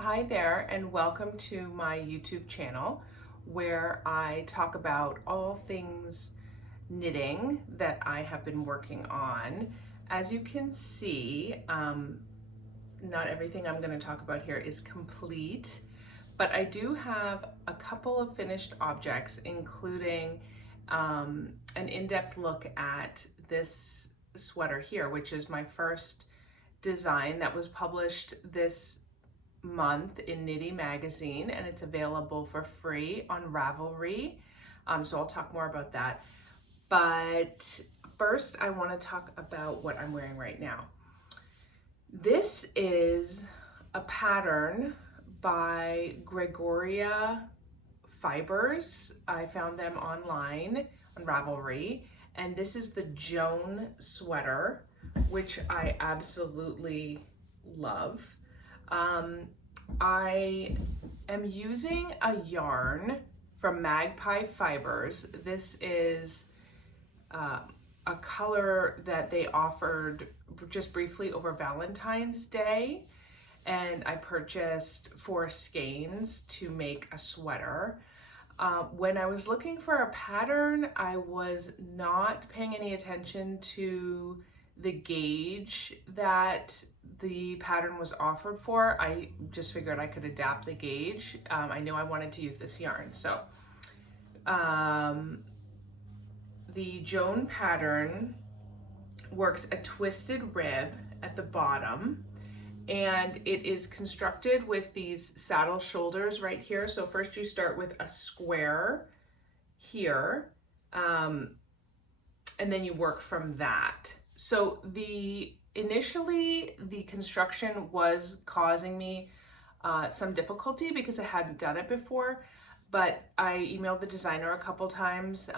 Hi there, and welcome to my YouTube channel where I talk about all things knitting that I have been working on. As you can see, not everything I'm going to talk about here is complete, but I do have a couple of finished objects, including an in-depth look at this sweater here, which is my first design that was published this month in Knitty magazine, and it's available for free on Ravelry. So I'll talk more about that. But first, I want to talk about what I'm wearing right now. This is a pattern by Gregoria Fibers. I found them online on Ravelry, and this is the Joan sweater, which I absolutely love. I am using a yarn from Magpie Fibers. This is a color that they offered just briefly over Valentine's Day, and I purchased 4 skeins to make a sweater. When I was looking for a pattern, I was not paying any attention to the gauge that the pattern was offered for. I just figured I could adapt the gauge. I knew I wanted to use this yarn. So the Joan pattern works a twisted rib at the bottom, and it is constructed with these saddle shoulders right here. So first you start with a square here, and then you work from that. So initially the construction was causing me some difficulty because I hadn't done it before, but I emailed the designer a couple times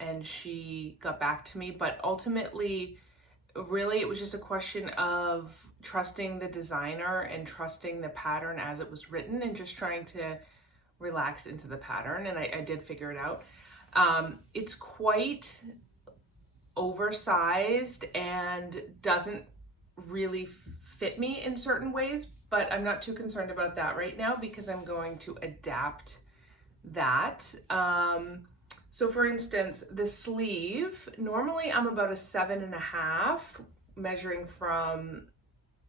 and she got back to me. But ultimately, really, it was just a question of trusting the designer and trusting the pattern as it was written and just trying to relax into the pattern, and I did figure it out. It's quite oversized and doesn't really fit me in certain ways, but I'm not too concerned about that right now because I'm going to adapt that. So for instance, the sleeve, normally I'm about a 7.5, measuring from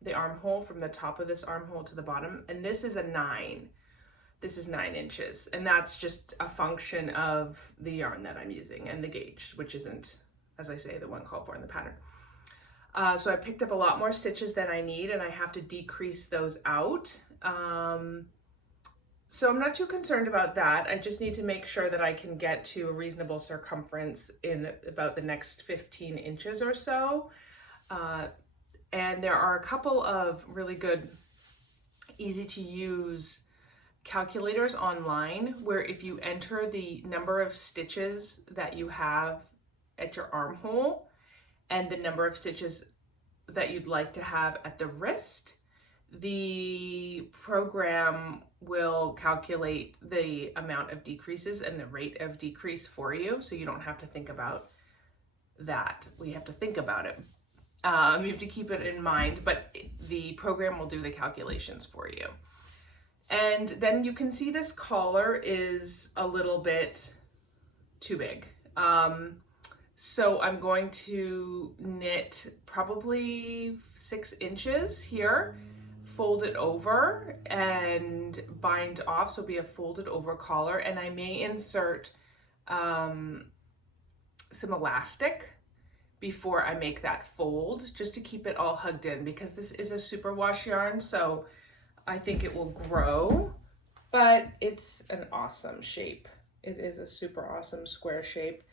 the armhole, from the top of this armhole to the bottom, and this is a 9. This is 9 inches, and that's just a function of the yarn that I'm using and the gauge, which isn't, as I say, the one called for in the pattern. So I picked up a lot more stitches than I need, and I have to decrease those out. So I'm not too concerned about that. I just need to make sure that I can get to a reasonable circumference in about the next 15 inches or so. And there are a couple of really good, easy to use calculators online where if you enter the number of stitches that you have at your armhole and the number of stitches that you'd like to have at the wrist, the program will calculate the amount of decreases and the rate of decrease for you, so you don't have to think about that. We have to think about it. You have to keep it in mind, but the program will do the calculations for you. And then you can see this collar is a little bit too big. So I'm going to knit probably 6 inches here, fold it over and bind off, so it'll be a folded over collar, and I may insert some elastic before I make that fold, just to keep it all hugged in, because this is a superwash yarn, so I think it will grow, but it's an awesome shape. It is a super awesome square shape.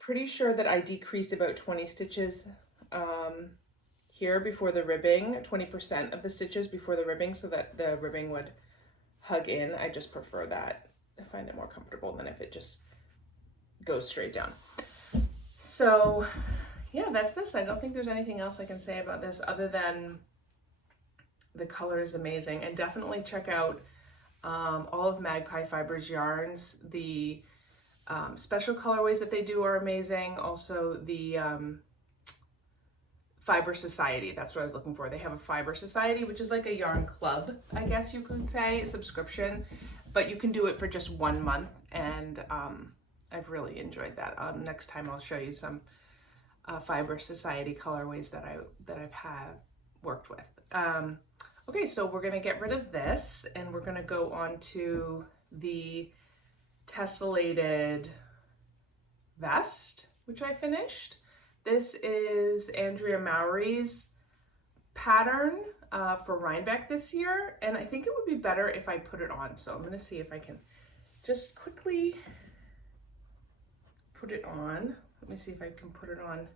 Pretty sure that I decreased about 20 stitches here before the ribbing, 20% of the stitches before the ribbing, so that the ribbing would hug in. I just prefer that. I find it more comfortable than if it just goes straight down. So yeah, that's this. I don't think there's anything else I can say about this other than the color is amazing, and definitely check out all of Magpie Fibers yarns. The special colorways that they do are amazing. Also the Fiber Society. That's what I was looking for. They have a Fiber Society, which is like a yarn club, I guess you could say, subscription, but you can do it for just 1 month, and I've really enjoyed that. Next time I'll show you some Fiber Society colorways that I've had worked with. Okay, so we're gonna get rid of this, and we're gonna go on to the tessellated vest, which I finished. This is Andrea Mowry's pattern for Rhinebeck this year, and I think it would be better if I put it on. So I'm gonna see if I can just quickly put it on. Let me see if I can put it on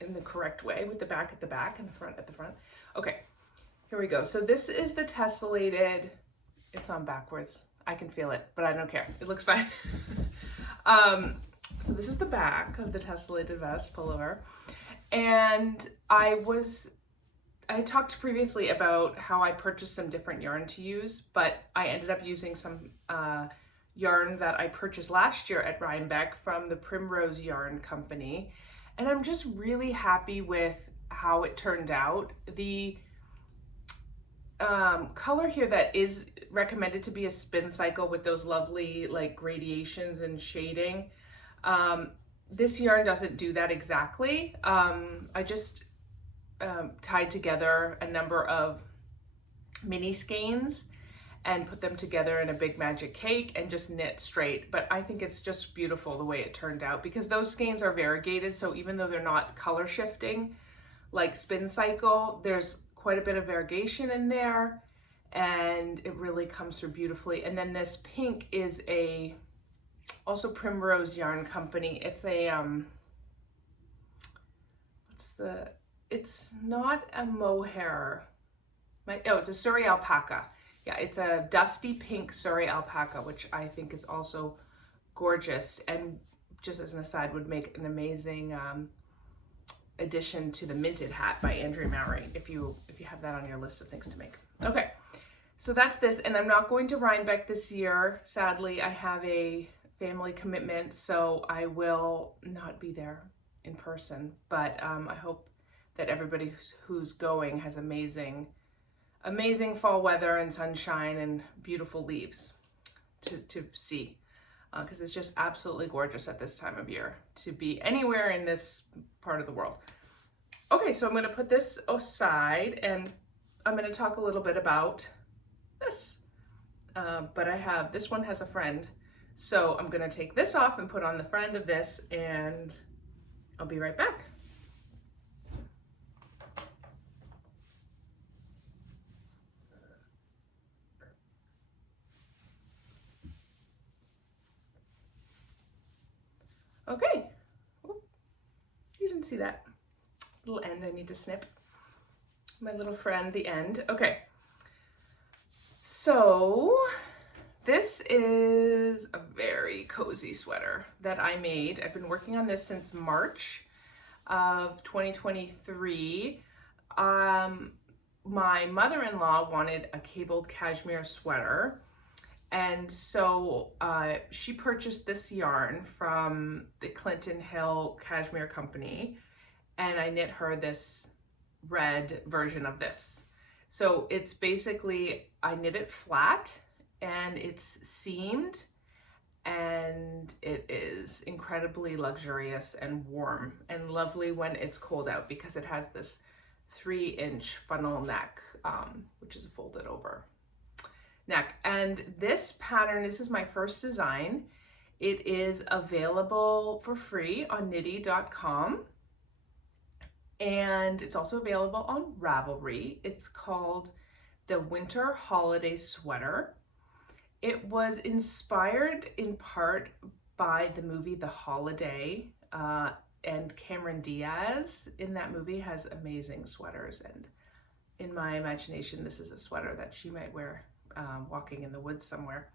in the correct way, with the back at the back and the front at the front. Okay, here we go. So this is the tessellated, it's on backwards. I can feel it, but I don't care. It looks fine. So this is the back of the tessellated vest pullover. And I talked previously about how I purchased some different yarn to use, but I ended up using some yarn that I purchased last year at Rhinebeck from the Primrose Yarn Company. And I'm just really happy with how it turned out. The color here that is recommended to be a spin cycle with those lovely like gradations and shading. This yarn doesn't do that exactly. I just tied together a number of mini skeins and put them together in a big magic cake and just knit straight. But I think it's just beautiful the way it turned out, because those skeins are variegated. So even though they're not color shifting like spin cycle, there's quite a bit of variegation in there, and it really comes through beautifully. And then this pink is also Primrose Yarn Company. It's a it's not a mohair. It's a Surrey alpaca. Yeah, it's a dusty pink Surrey alpaca, which I think is also gorgeous, and just as an aside, would make an amazing addition to the Minted Hat by Andrea Mowry, if you have that on your list of things to make. Okay, so that's this, and I'm not going to Rhinebeck this year. Sadly, I have a family commitment, so I will not be there in person, but I hope that everybody who's going has amazing fall weather and sunshine and beautiful leaves to see, because it's just absolutely gorgeous at this time of year to be anywhere in this part of the world. Okay, so I'm going to put this aside, and I'm going to talk a little bit about this, but this one has a friend, so I'm going to take this off and put on the friend of this, and I'll be right back. Okay, you didn't see that little end I need to snip. My little friend, the end. Okay, so this is a very cozy sweater that I made. I've been working on this since March of 2023. My mother-in-law wanted a cabled cashmere sweater, and so she purchased this yarn from the Clinton Hill Cashmere Company, and I knit her this red version of this. So it's basically, I knit it flat, and it's seamed, and it is incredibly luxurious and warm and lovely when it's cold out, because it has this 3-inch funnel neck, which is a folded over neck. And this pattern, this is my first design. It is available for free on knitty.com, and it's also available on Ravelry. It's called the Winter Holiday Sweater. It was inspired in part by the movie The Holiday, and Cameron Diaz in that movie has amazing sweaters, and in my imagination this is a sweater that she might wear walking in the woods somewhere.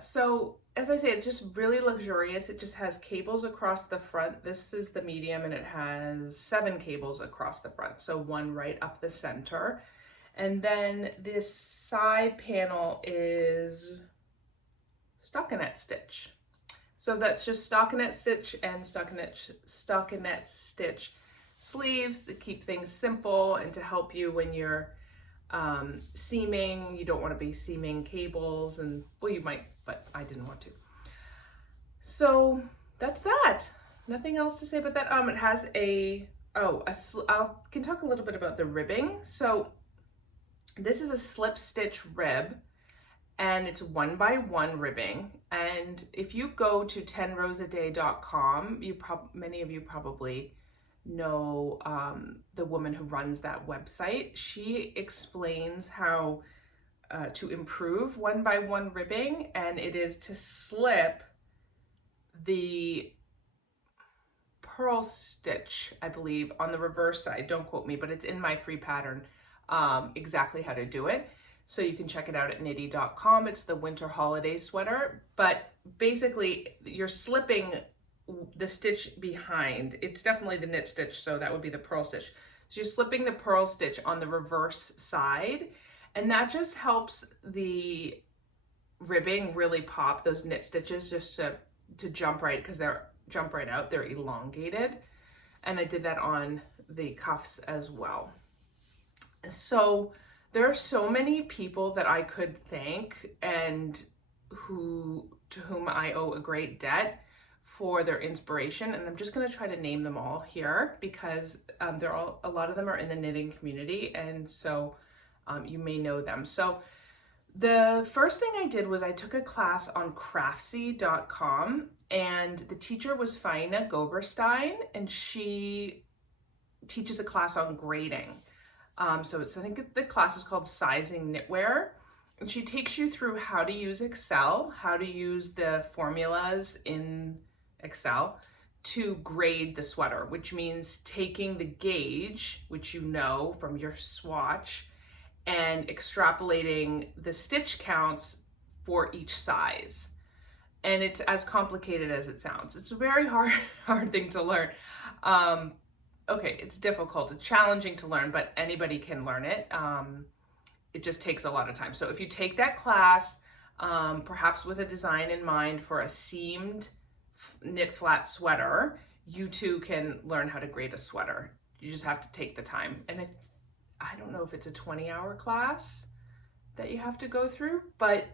So as I say, it's just really luxurious. It just has cables across the front. This is the medium, and it has 7 cables across the front, so 1 right up the center. And then this side panel is stockinette stitch. So that's just stockinette stitch and stockinette stitch sleeves to keep things simple and to help you when you're seaming. You don't want to be seaming cables, and well, you might, but I didn't want to. So that's that. Nothing else to say about that. It has I can talk a little bit about the ribbing. So this is a slip stitch rib, and it's 1x1 ribbing. And if you go to 10rowsaday.com, many of you probably know the woman who runs that website. She explains how to improve 1x1 ribbing, and it is to slip the purl stitch, I believe, on the reverse side. Don't quote me, but it's in my free pattern, exactly how to do it. So you can check it out at knitty.com. It's the winter holiday sweater, but basically you're slipping the stitch behind. It's definitely the knit stitch, so that would be the purl stitch. So you're slipping the purl stitch on the reverse side, and that just helps the ribbing really pop, those knit stitches, just to jump right, because they're jump right out, they're elongated. And I did that on the cuffs as well. So there are so many people that I could thank and to whom I owe a great debt for their inspiration, and I'm just going to try to name them all here because a lot of them are in the knitting community, and so you may know them. So the first thing I did was I took a class on craftsy.com, and the teacher was Faina Goberstein, and she teaches a class on grading. I think the class is called Sizing Knitwear, and she takes you through how to use Excel, how to use the formulas in Excel to grade the sweater, which means taking the gauge, which you know from your swatch, and extrapolating the stitch counts for each size. And it's as complicated as it sounds. It's a very hard thing to learn. It's difficult, it's challenging to learn, but anybody can learn it. It just takes a lot of time. So if you take that class, perhaps with a design in mind for a seamed knit flat sweater, you too can learn how to grade a sweater. You just have to take the time. And I don't know if it's a 20-hour class that you have to go through, but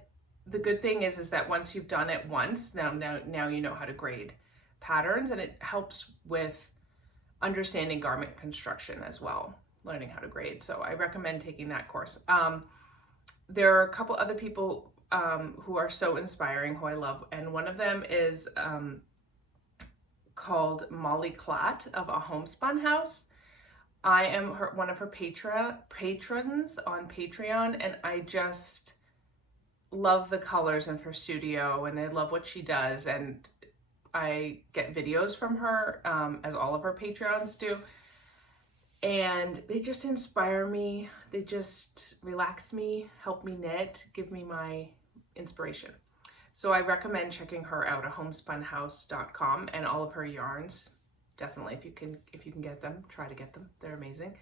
the good thing is that once you've done it once, now you know how to grade patterns, and it helps with understanding garment construction as well, learning how to grade. So I recommend taking that course. There are a couple other people who are so inspiring, who I love, and one of them is called Molly Klatt of A Homespun House. I am one of her patrons on Patreon, and I just love the colors in her studio, and I love what she does, and I get videos from her, as all of her Patreons do, and they just inspire me. They just relax me, help me knit, give me my inspiration. So I recommend checking her out at homespunhouse.com, and all of her yarns. Definitely, if you can get them, try to get them. They're amazing.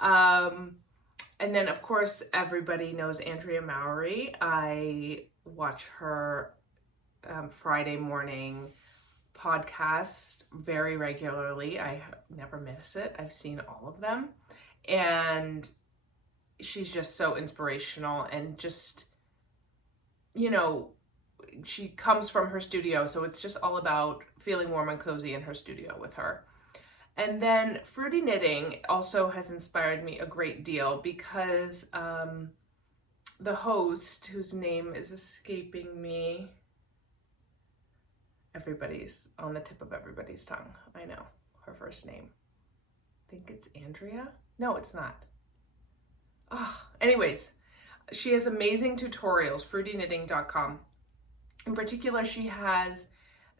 And then of course everybody knows Andrea Mowry. I watch her Friday morning podcast very regularly. I never miss it. I've seen all of them, and she's just so inspirational, and just, she comes from her studio, so it's just all about feeling warm and cozy in her studio with her. And then Fruity Knitting also has inspired me a great deal because the host, whose name is escaping me, everybody's on the tip of everybody's tongue. I know her first name. I think it's Andrea. No, it's not. Anyways, she has amazing tutorials, fruityknitting.com. In particular, she has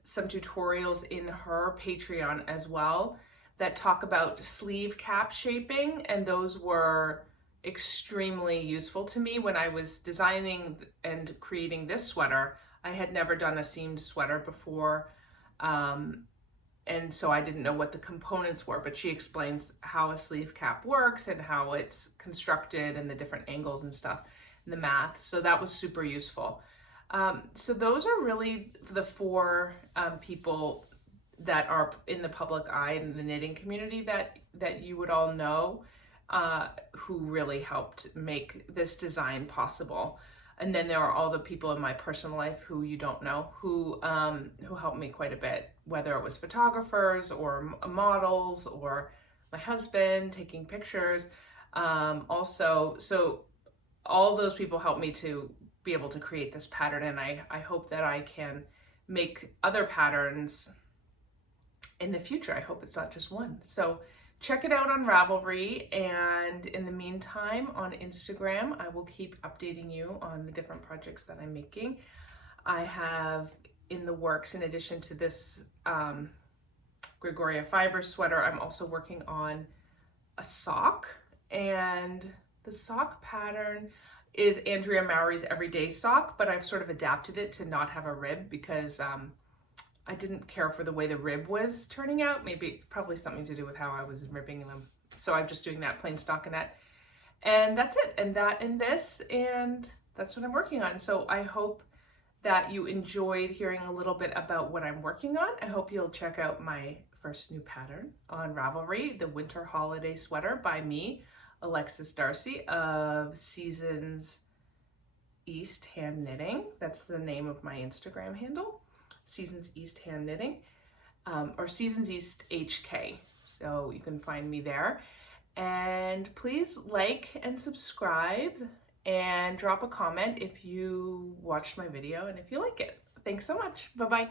some tutorials in her Patreon as well that talk about sleeve cap shaping, and those were extremely useful to me when I was designing and creating this sweater. I had never done a seamed sweater before, and so I didn't know what the components were, but she explains how a sleeve cap works and how it's constructed and the different angles and stuff, and the math. So that was super useful. So those are really the four people that are in the public eye in the knitting community that you would all know, who really helped make this design possible. And then there are all the people in my personal life who you don't know, who helped me quite a bit, whether it was photographers or models or my husband taking pictures. Also, so all those people helped me to be able to create this pattern, and I hope that I can make other patterns in the future. I hope it's not just one. So check it out on Ravelry, and in the meantime on Instagram, I will keep updating you on the different projects that I'm making. I have in the works, in addition to this Gregoria fiber sweater, I'm also working on a sock, and the sock pattern is Andrea Mowry's Everyday Sock, but I've sort of adapted it to not have a rib because I didn't care for the way the rib was turning out. Maybe probably something to do with how I was ribbing them. So I'm just doing that plain stockinette. And that's it. And that and this, and that's what I'm working on. So I hope that you enjoyed hearing a little bit about what I'm working on. I hope you'll check out my first new pattern on Ravelry, the Winter Holiday Sweater by me, Alexis Darcy of Seasons East Hand Knitting. That's the name of my Instagram handle, Seasons East Hand Knitting, or Seasons East HK. So you can find me there. And please like and subscribe and drop a comment if you watched my video and if you like it. Thanks so much. Bye-bye.